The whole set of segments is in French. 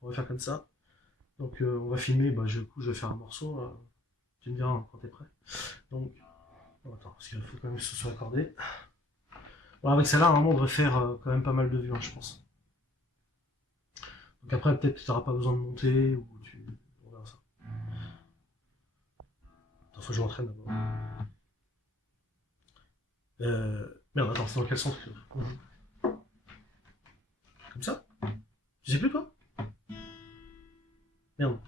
On va faire comme ça. Donc on va filmer, bah du coup je vais faire un morceau, tu me diras quand t'es prêt. Donc, oh, attends, parce qu'il faut quand même que ce soit accordé. Bon, avec celle-là, normalement on devrait faire quand même pas mal de vues, hein, je pense. Donc après, peut-être que tu n'auras pas besoin de monter, ou tu... On verra ça. Attends, faut que je m'entraîne d'abord. Merde, attends, c'est dans quel sens que... Comme ça? Tu sais plus toi? Merde.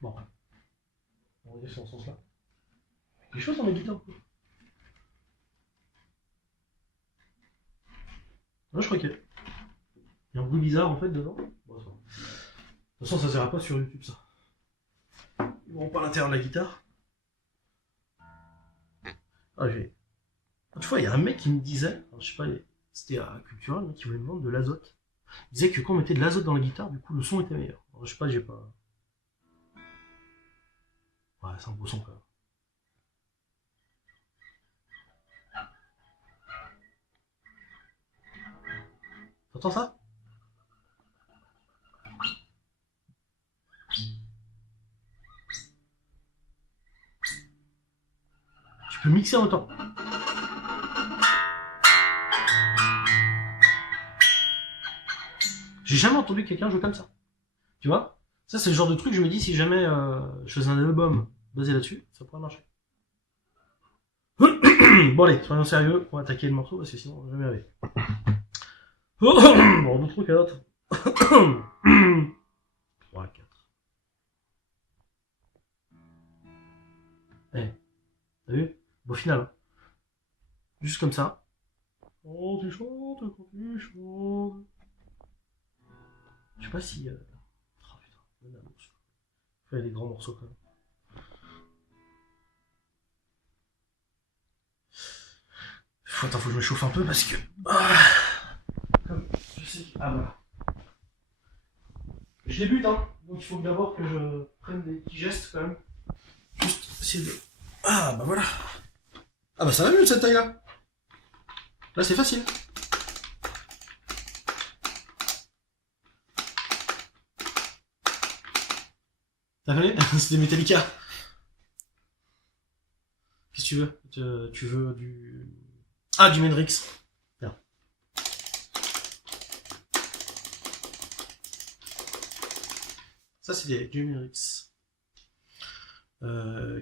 Bon, on va dire c'est dans ce sens-là. Quelque chose dans les guitares, quoi. Non, je crois qu'il y a un bruit bizarre en fait dedans. Bon, ça va. De toute façon, ça ne sert pas sur YouTube, ça. Ils vont pas à l'intérieur de la guitare. Ah, j'ai. Une fois, il y a un mec qui me disait, alors, je sais pas, c'était à Cultura, qui voulait me vendre de l'azote. Il disait que quand on mettait de l'azote dans la guitare, du coup, le son était meilleur. Alors, je sais pas, j'ai pas. Ouais, c'est un beau son quand même. T'entends ça? Tu peux mixer en même temps. J'ai jamais entendu quelqu'un jouer comme ça. Tu vois? Ça, c'est le genre de truc, je me dis, si jamais je faisais un album basé là-dessus, ça pourrait marcher. Bon, allez, soyons sérieux, on va attaquer le morceau parce que sinon, on va jamais arriver. Bon, d'autres trucs à d'autres. 3, 4. Eh, t'as vu? Beau final. Hein. Juste comme ça. Oh, tu chantes quand tu chantes. Je sais pas si. Oh putain, il y a des grands morceaux quand même. Attends, faut que je me chauffe un peu parce que. Ah, comme je sais. Ah voilà. Je débute, hein. Donc il faut d'abord que je prenne des petits gestes quand même. Juste essayer de. Ah bah voilà. Ah bah ça va mieux de cette taille-là. Là c'est facile. T'as vu? C'était Metallica. Qu'est-ce que tu veux? Tu veux du. Ah, du Mendrix. Bien. Ça c'est des du Mendrix.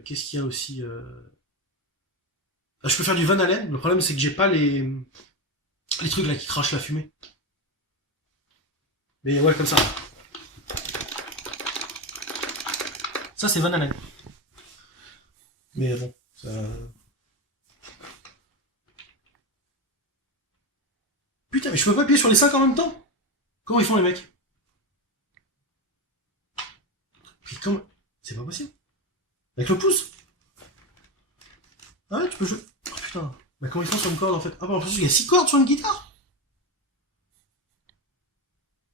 Qu'est-ce qu'il y a aussi Ah, je peux faire du Van Halen. Le problème c'est que j'ai pas les trucs là qui crachent la fumée. Mais ouais, comme ça. Ça c'est Van Halen. Mais bon, ça... Putain, mais je peux pas appuyer sur les 5 en même temps? Comment ils font les mecs? Mais comment... C'est pas possible. Avec le pouce? Ah ouais, tu peux jouer. Oh putain. Bah comment ils font sur une corde en fait? Ah bah en plus il y a 6 cordes sur une guitare?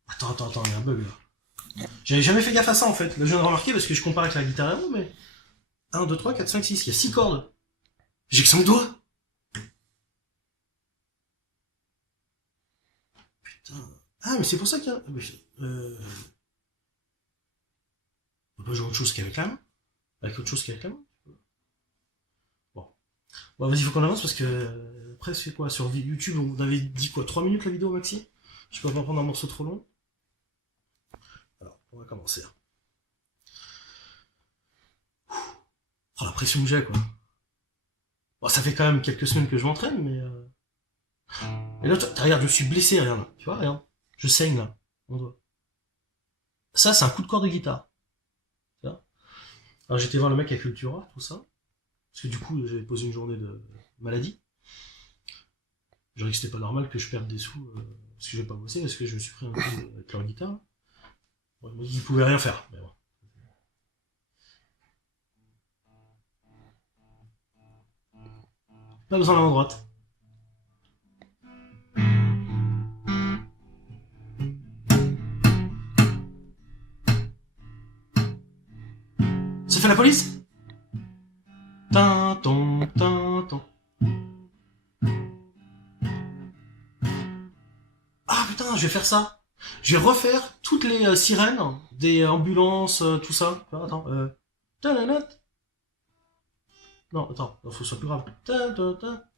Attends, il y a un bug là. J'avais jamais fait gaffe à ça en fait. Là je viens de remarquer parce que je compare avec la guitare Hero, mais... 1, 2, 3, 4, 5, 6, il y a 6 cordes. J'ai que 5 doigts. Putain. Ah mais c'est pour ça qu'il y a... On peut pas jouer autre chose qu'avec la main? Avec autre chose qu'avec la main? Bon. Bon, vas-y, faut qu'on avance parce que après, c'est quoi? Sur YouTube, on avait dit quoi? 3 minutes la vidéo maxi? Je peux pas prendre un morceau trop long. Alors, on va commencer. Oh, la pression que j'ai, quoi. Bon, ça fait quand même quelques semaines que je m'entraîne, mais. Et là, regarde, je suis blessé, regarde. Tu vois, regarde. Je saigne là. On doit. Ça, c'est un coup de corde de guitare. Tu vois. Alors, j'étais voir le mec à Cultura, tout ça. Parce que du coup, j'avais posé une journée de maladie. J'aurais dit que c'était pas normal que je perde des sous parce que j'ai pas bossé, parce que je me suis pris un coup avec leur guitare. Ouais, ils pouvaient rien faire, mais bon. Pas besoin de la main droite. Ça fait la police? Tinton, tinton. Ah putain, je vais faire ça. Je vais refaire toutes les sirènes des ambulances, tout ça. Attends, ta-da-da. Non, attends, il faut que ce soit plus grave. Ta-da-da.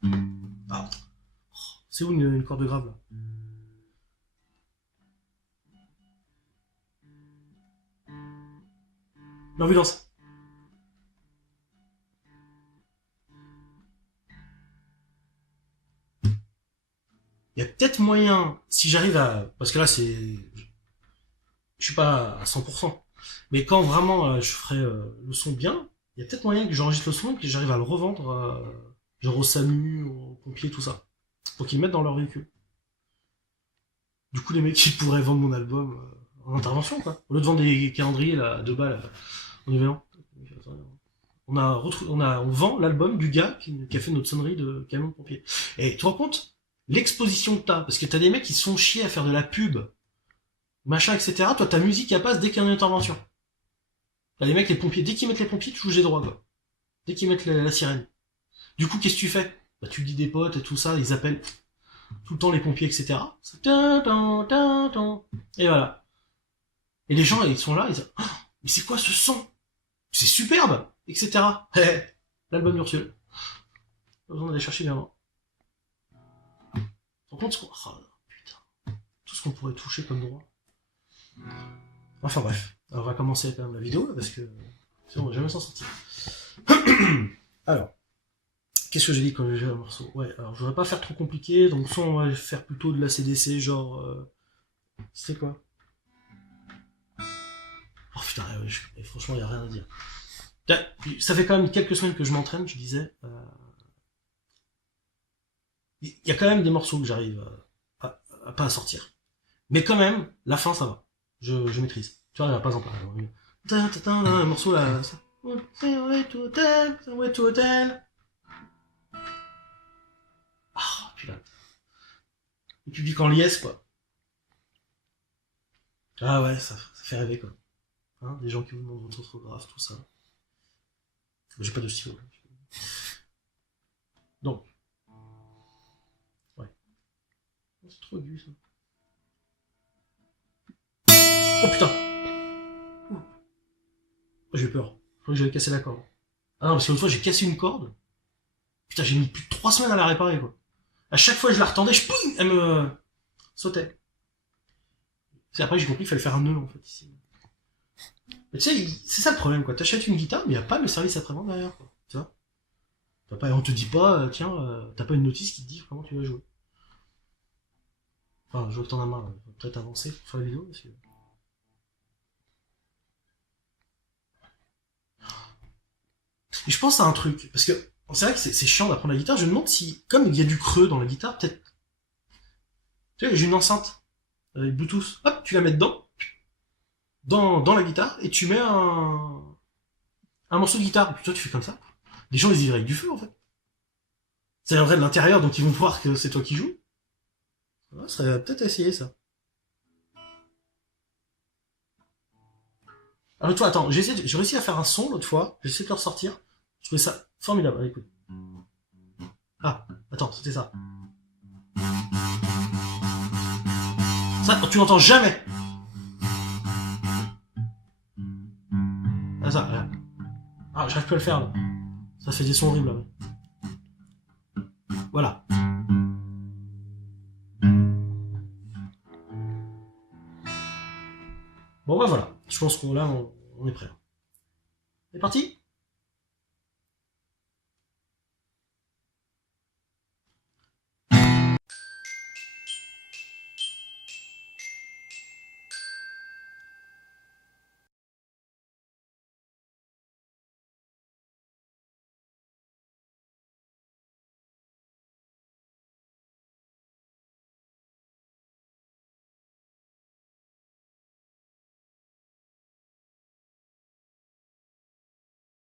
Ah, c'est où une corde grave là? L'ambulance. Il y a peut-être moyen, si j'arrive à... Parce que là, c'est... Je suis pas à 100%. Mais quand vraiment je ferai le son bien, il y a peut-être moyen que j'enregistre le son et que j'arrive à le revendre, genre au SAMU, aux pompiers, tout ça. Pour qu'ils le mettent dans leur véhicule. Du coup, les mecs, ils pourraient vendre mon album en intervention, quoi. Au lieu de vendre des calendriers, là, à 2 balles, en événement. On vend l'album du gars qui a fait notre sonnerie de camion de pompier. Et tu te rends compte l'exposition que t'as, parce que t'as des mecs qui se font chier à faire de la pub, machin, etc. Toi, ta musique, elle passe dès qu'il y a une intervention. T'as des mecs, les pompiers, dès qu'ils mettent les pompiers, tu touches les droits, quoi. Dès qu'ils mettent la sirène. Du coup, qu'est-ce que tu fais? Bah, tu dis des potes et tout ça, ils appellent tout le temps les pompiers, etc. Et voilà. Et les gens, ils sont là, ils disent, oh, mais c'est quoi ce son? C'est superbe, etc. L'album d'Ursule. Pas besoin d'aller chercher bien loin. Par contre, oh, putain, tout ce qu'on pourrait toucher comme droit. Enfin bref, alors, on va commencer quand même la vidéo, parce que sinon on va jamais s'en sortir. Alors, qu'est-ce que j'ai dit quand j'ai joué un morceau? Ouais, alors je voudrais pas faire trop compliqué, donc soit on va faire plutôt de la CDC, genre... C'était quoi? Oh putain, franchement, il n'y a rien à dire. Ça fait quand même quelques semaines que je m'entraîne, je disais. Il y a quand même des morceaux que j'arrive à pas à sortir. Mais quand même, la fin, ça va. Je maîtrise. Tu vois, par exemple, un morceau là... C'est way to hotel. Ah, putain. Le public en liesse, quoi. Ah ouais, ça fait rêver, quoi. Hein, des gens qui vous demandent votre orthographe, tout ça. J'ai pas de stylo. Donc. Ouais. C'est trop aigu, ça. Oh putain! Oh, j'ai eu peur. Je crois que j'avais cassé la corde. Ah non, parce que l'autre fois, j'ai cassé une corde. Putain, j'ai mis plus de 3 semaines à la réparer, quoi. À chaque fois que je la retendais, elle me sautait. C'est après j'ai compris qu'il fallait faire un nœud, en fait, ici. Mais tu sais, c'est ça le problème, quoi. T'achètes une guitare, mais y a pas le service après-vente derrière, quoi. Tu vois? On te dit pas, tiens, t'as pas une notice qui te dit comment tu vas jouer. Enfin, je vois que t'en as marre, peut-être avancer pour faire la vidéo, parce que... Et je pense à un truc, parce que c'est vrai que c'est chiant d'apprendre la guitare, je me demande si, comme il y a du creux dans la guitare, peut-être... Tu vois, j'ai une enceinte, avec Bluetooth, hop, tu la mets dedans, dans la guitare, et tu mets un morceau de guitare, et puis toi tu fais comme ça. Les gens ils y verraient avec du feu, en fait. Ça viendrait de l'intérieur, donc ils vont voir que c'est toi qui joues. Ouais, ça serait peut-être essayer ça. Alors toi, attends, j'ai réussi à faire un son l'autre fois, j'ai essayé de le ressortir. Je trouvais ça formidable, allez, écoute. Ah, attends, c'était ça. Ça, tu l'entends jamais. Ah, ça, là. Ah, j'arrive plus à le faire, là. Ça fait des sons horribles, là. Voilà. Bon, bah voilà. Je pense qu'on là, on est prêt. C'est parti?